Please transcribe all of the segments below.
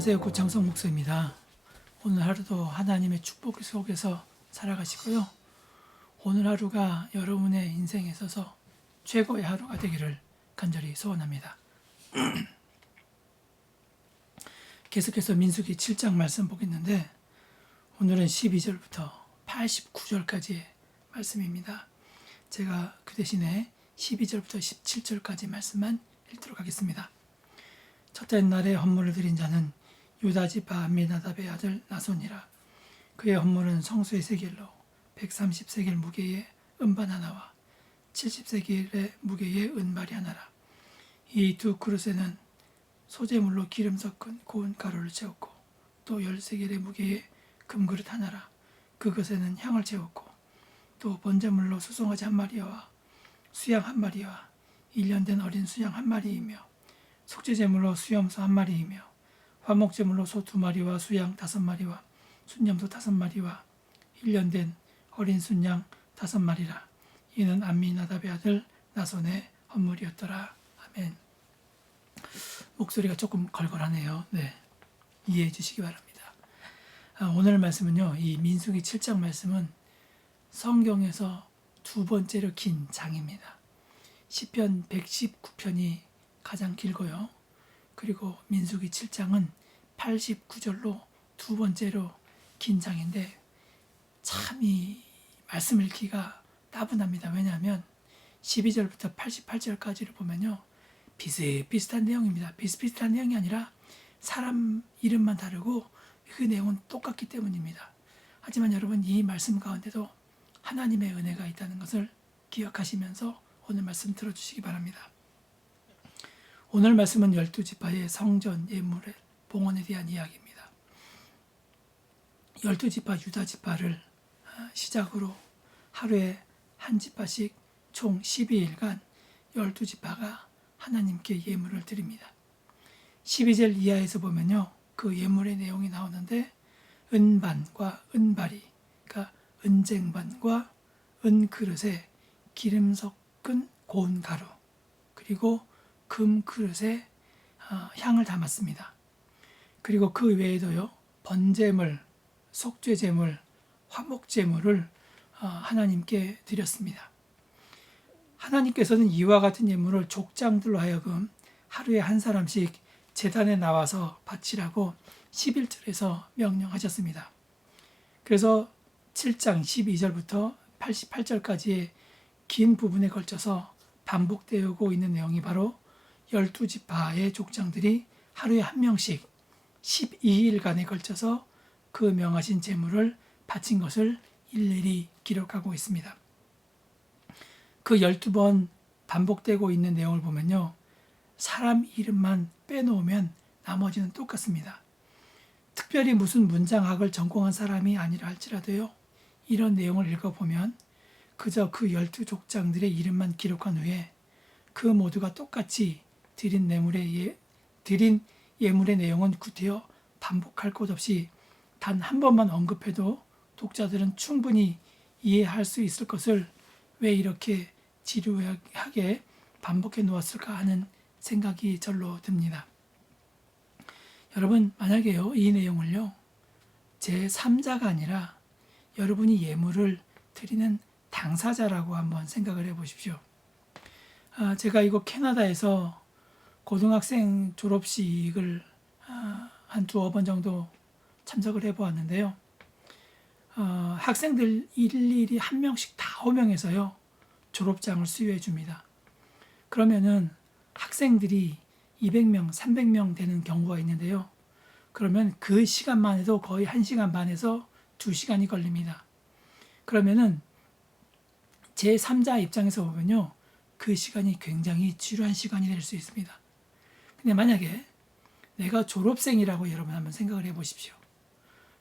안녕하세요. 고창석 목사입니다. 오늘 하루도 하나님의 축복 속에서 살아가시고요. 오늘 하루가 여러분의 인생에 있어서 최고의 하루가 되기를 간절히 소원합니다. 계속해서 민수기 7장 말씀 보겠는데 오늘은 12절부터 89절까지의 말씀입니다. 제가 그 대신에 12절부터 17절까지 말씀만 읽도록 하겠습니다. 첫째 날에 헌물을 드린 자는 유다 지파 암미나답의 아들 나손이라. 그의 헌물은 성소의 세겔로 130세겔 무게의 은반 하나와 70세겔의 무게의 은발이 하나라. 이 두 그릇에는 소재물로 기름 섞은 고운 가루를 채웠고 또 10세겔의 무게의 금그릇 하나라. 그것에는 향을 채웠고 또 번제물로 수송아지 한 마리와 수양 한 마리와 1년 된 어린 수양 한 마리이며 속죄제물로 수염소 한 마리이며 화목제물로 소 2마리와 수양 5마리와 순염소 5마리와 1년 된 어린 순양 5마리라. 이는 암미나답의 아들 나손의 헌물이었더라. 아멘. 목소리가 조금 걸걸하네요. 네, 이해해 주시기 바랍니다. 오늘 말씀은요, 이 민수기 7장 말씀은 성경에서 두 번째로 긴 장입니다. 시편 119편이 가장 길고요. 그리고 민수기 7장은 89절로 두 번째로 긴 장인데 참 이 말씀 읽기가 따분합니다. 왜냐하면 12절부터 88절까지를 보면요, 비슷비슷한 내용입니다. 비슷비슷한 내용이 아니라 사람 이름만 다르고 그 내용은 똑같기 때문입니다. 하지만 여러분, 이 말씀 가운데도 하나님의 은혜가 있다는 것을 기억하시면서 오늘 말씀 들어주시기 바랍니다. 오늘 말씀은 12지파의 성전 예물의 봉헌에 대한 이야기입니다. 12지파 유다 지파를 시작으로 하루에 한 지파씩 총 12일간 12지파가 하나님께 예물을 드립니다. 12절 이하에서 보면요, 그 예물의 내용이 나오는데 은반과 은발이, 그러니까 은쟁반과 은그릇에 기름 섞은 고운 가루, 그리고 금 그릇에 향을 담았습니다. 그리고 그 외에도요, 번제물, 속죄제물, 화목제물을 하나님께 드렸습니다. 하나님께서는 이와 같은 예물을 족장들로 하여금 하루에 한 사람씩 제단에 나와서 바치라고 11절에서 명령하셨습니다. 그래서 7장 12절부터 88절까지의 긴 부분에 걸쳐서 반복되고 있는 내용이 바로 12지파의 족장들이 하루에 한 명씩 12일간에 걸쳐서 그 명하신 제물을 바친 것을 일일이 기록하고 있습니다. 그 12번 반복되고 있는 내용을 보면요, 사람 이름만 빼놓으면 나머지는 똑같습니다. 특별히 무슨 문장학을 전공한 사람이 아니라 할지라도요, 이런 내용을 읽어보면 그저 그 12족장들의 이름만 기록한 후에 그 모두가 똑같이 드린 예물의 내용은 구태여 반복할 것 없이 단 한 번만 언급해도 독자들은 충분히 이해할 수 있을 것을 왜 이렇게 지루하게 반복해 놓았을까 하는 생각이 절로 듭니다. 여러분, 만약에요, 이 내용을요, 제3자가 아니라 여러분이 예물을 드리는 당사자라고 한번 생각을 해 보십시오. 제가 이거 캐나다에서 고등학생 졸업식을 한 두어 번 정도 참석을 해 보았는데요. 학생들 일일이 한 명씩 다 호명해서요, 졸업장을 수여해 줍니다. 그러면은 학생들이 200명, 300명 되는 경우가 있는데요. 그러면 그 시간만 해도 거의 1시간 반에서 2시간이 걸립니다. 그러면은 제3자 입장에서 보면요, 그 시간이 굉장히 지루한 시간이 될 수 있습니다. 근데 만약에 내가 졸업생이라고 여러분 한번 생각을 해 보십시오.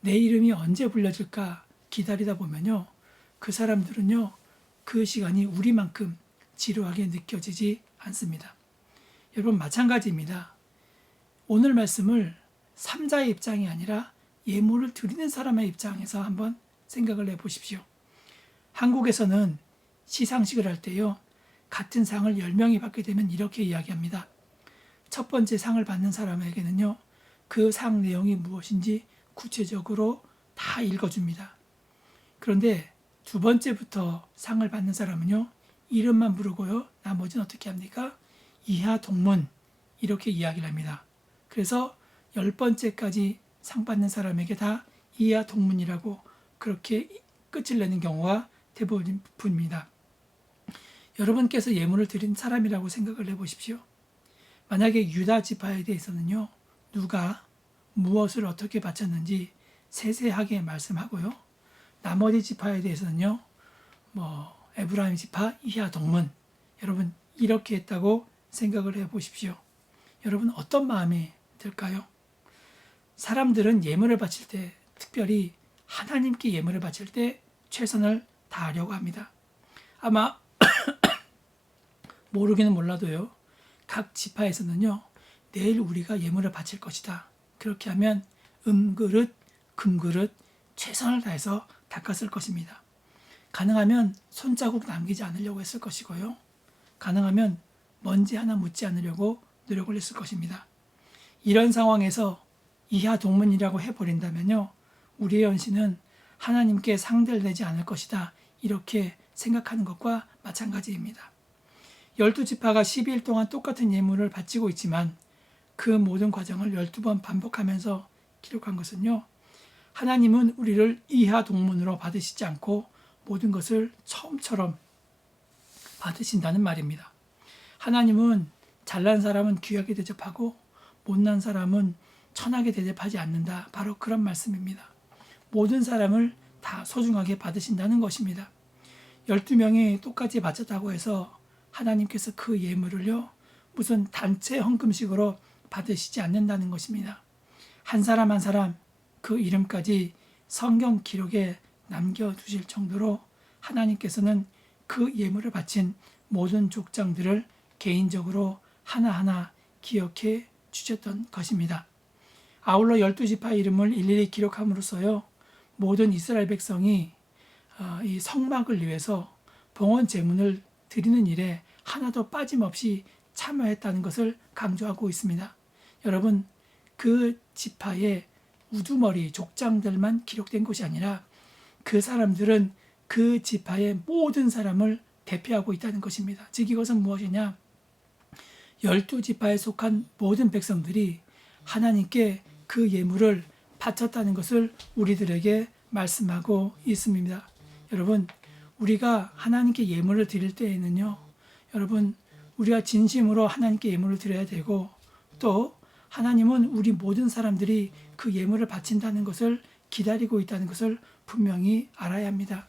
내 이름이 언제 불려질까 기다리다 보면요, 그 사람들은요, 그 시간이 우리만큼 지루하게 느껴지지 않습니다. 여러분, 마찬가지입니다. 오늘 말씀을 3자의 입장이 아니라 예물을 드리는 사람의 입장에서 한번 생각을 해 보십시오. 한국에서는 시상식을 할 때요, 같은 상을 10명이 받게 되면 이렇게 이야기합니다. 첫 번째 상을 받는 사람에게는요, 그 상 내용이 무엇인지 구체적으로 다 읽어줍니다. 그런데 두 번째부터 상을 받는 사람은요, 이름만 부르고요, 나머지는 어떻게 합니까? 이하 동문 이렇게 이야기를 합니다. 그래서 10번째까지 상 받는 사람에게 다 이하 동문이라고 그렇게 끝을 내는 경우가 대부분입니다. 여러분께서 예물을 드린 사람이라고 생각을 해보십시오. 만약에 유다 지파에 대해서는요, 누가 무엇을 어떻게 바쳤는지 세세하게 말씀하고요, 나머지 지파에 대해서는요, 에브라임 지파 이하 동문, 여러분 이렇게 했다고 생각을 해보십시오. 여러분 어떤 마음이 들까요? 사람들은 예물을 바칠 때, 특별히 하나님께 예물을 바칠 때 최선을 다하려고 합니다. 아마 모르기는 몰라도요, 각 지파에서는요, 내일 우리가 예물을 바칠 것이다, 그렇게 하면 음그릇, 금그릇 최선을 다해서 닦았을 것입니다. 가능하면 손자국 남기지 않으려고 했을 것이고요, 가능하면 먼지 하나 묻지 않으려고 노력을 했을 것입니다. 이런 상황에서 이하 동문이라고 해버린다면요, 우리의 헌신은 하나님께 상대를 내지 않을 것이다, 이렇게 생각하는 것과 마찬가지입니다. 12지파가 12일 동안 똑같은 예물을 바치고 있지만 그 모든 과정을 12번 반복하면서 기록한 것은요, 하나님은 우리를 이하 동문으로 받으시지 않고 모든 것을 처음처럼 받으신다는 말입니다. 하나님은 잘난 사람은 귀하게 대접하고 못난 사람은 천하게 대접하지 않는다, 바로 그런 말씀입니다. 모든 사람을 다 소중하게 받으신다는 것입니다. 12명이 똑같이 바쳤다고 해서 하나님께서 그 예물을요, 무슨 단체 헌금식으로 받으시지 않는다는 것입니다. 한 사람 한 사람 그 이름까지 성경 기록에 남겨두실 정도로 하나님께서는 그 예물을 바친 모든 족장들을 개인적으로 하나하나 기억해 주셨던 것입니다. 아울러 12지파 이름을 일일이 기록함으로써요, 모든 이스라엘 백성이 이 성막을 위해서 봉헌 제물을 드리는 일에 하나도 빠짐없이 참여했다는 것을 강조하고 있습니다. 여러분, 그 지파의 우두머리 족장들만 기록된 것이 아니라 그 사람들은 그 지파의 모든 사람을 대표하고 있다는 것입니다. 즉 이것은 무엇이냐? 12지파에 속한 모든 백성들이 하나님께 그 예물을 바쳤다는 것을 우리들에게 말씀하고 있습니다. 여러분, 우리가 하나님께 예물을 드릴 때에는요, 여러분, 우리가 진심으로 하나님께 예물을 드려야 되고, 또 하나님은 우리 모든 사람들이 그 예물을 바친다는 것을 기다리고 있다는 것을 분명히 알아야 합니다.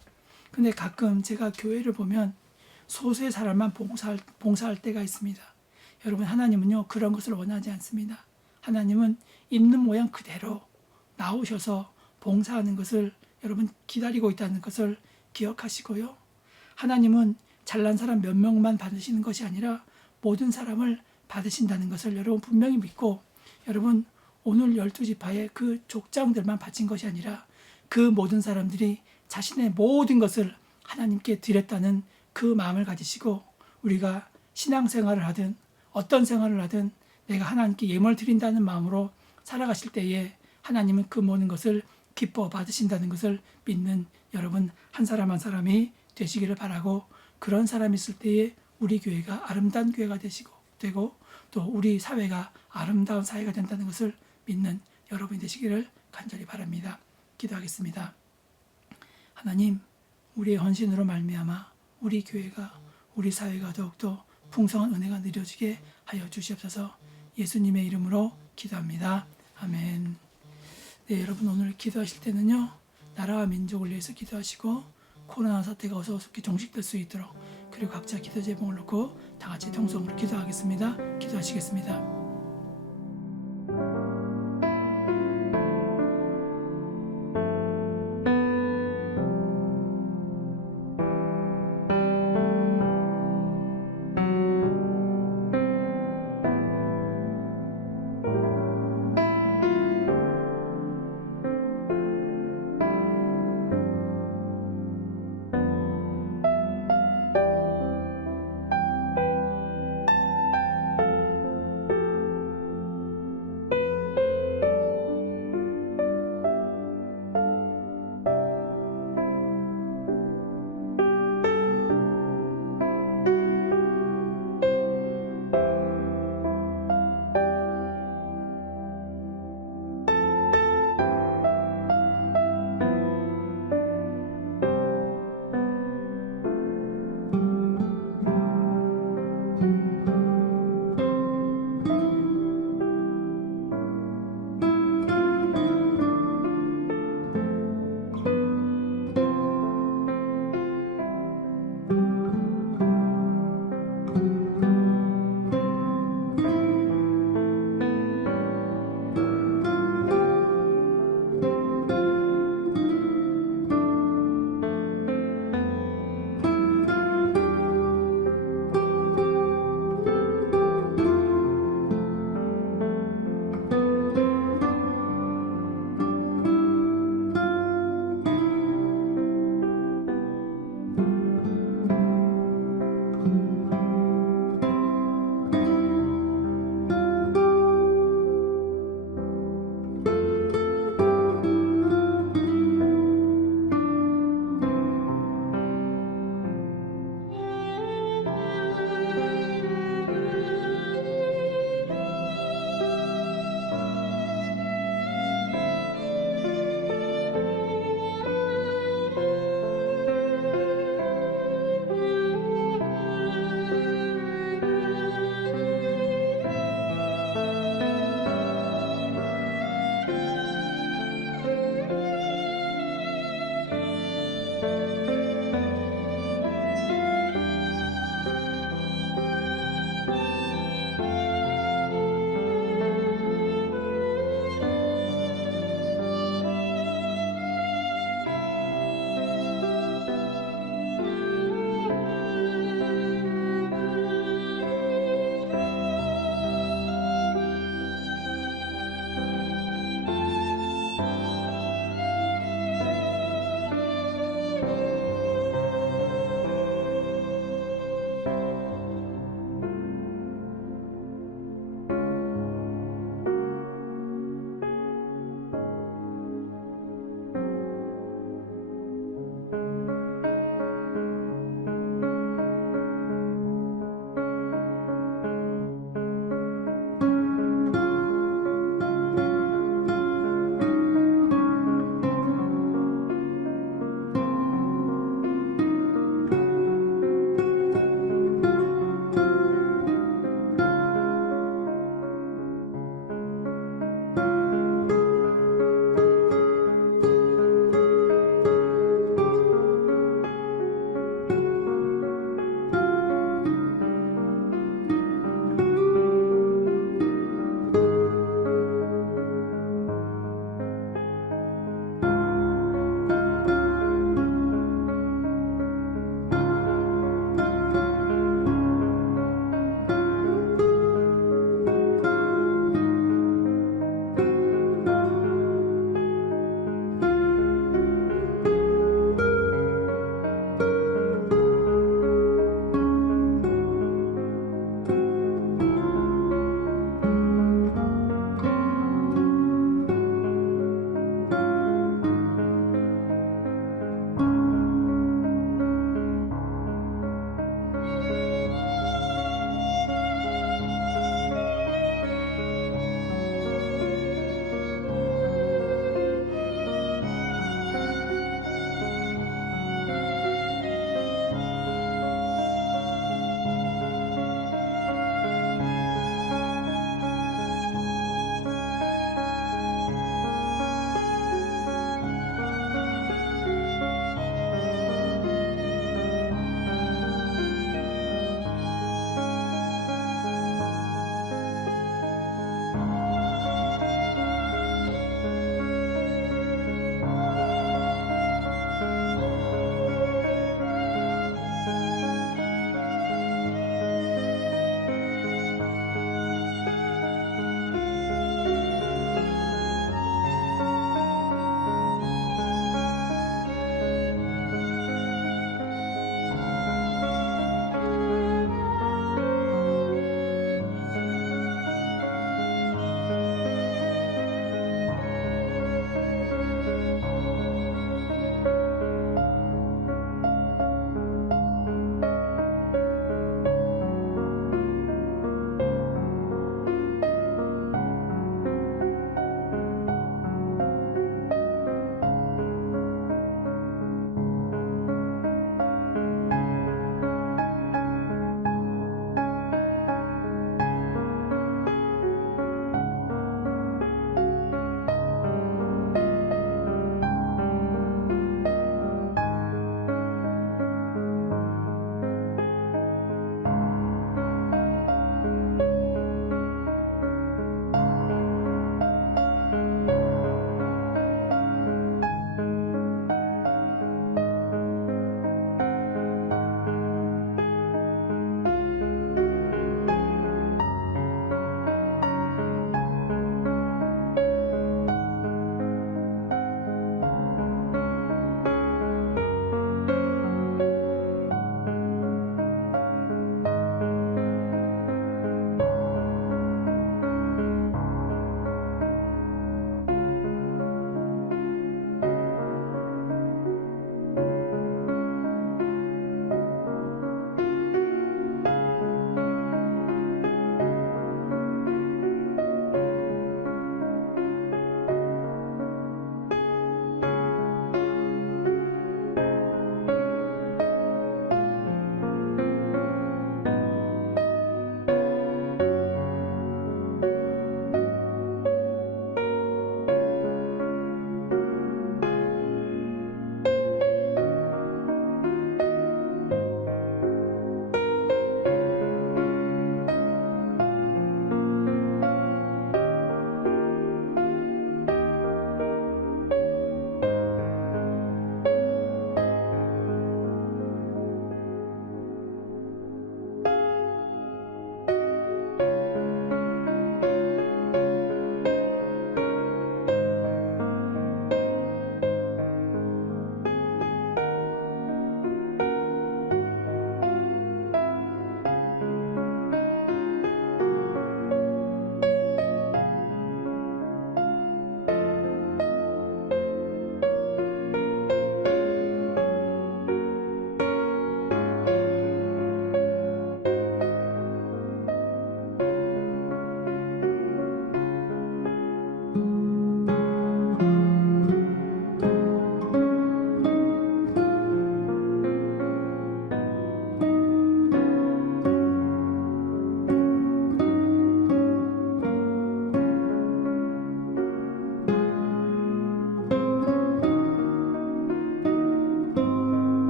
근데 가끔 제가 교회를 보면 소수의 사람만 봉사할 때가 있습니다. 여러분, 하나님은요, 그런 것을 원하지 않습니다. 하나님은 있는 모양 그대로 나오셔서 봉사하는 것을 여러분 기다리고 있다는 것을 기억하시고요. 하나님은 잘난 사람 몇 명만 받으시는 것이 아니라 모든 사람을 받으신다는 것을 여러분 분명히 믿고, 여러분 오늘 12지파의 그 족장들만 바친 것이 아니라 그 모든 사람들이 자신의 모든 것을 하나님께 드렸다는 그 마음을 가지시고, 우리가 신앙생활을 하든 어떤 생활을 하든 내가 하나님께 예물을 드린다는 마음으로 살아가실 때에 하나님은 그 모든 것을 기뻐 받으신다는 것을 믿는 여러분 한 사람 한 사람이 되시기를 바라고, 그런 사람이 있을 때에 우리 교회가 아름다운 교회가 되고 또 우리 사회가 아름다운 사회가 된다는 것을 믿는 여러분이 되시기를 간절히 바랍니다. 기도하겠습니다. 하나님, 우리의 헌신으로 말미암아 우리 교회가, 우리 사회가 더욱더 풍성한 은혜가 누려지게 하여 주시옵소서. 예수님의 이름으로 기도합니다. 아멘. 네, 여러분 오늘 기도하실 때는요, 나라와 민족을 위해서 기도하시고 코로나 사태가 어서 속히 종식될 수 있도록, 그리고 각자 기도 제목을 놓고 다 같이 통성으로 기도하겠습니다. 기도하시겠습니다.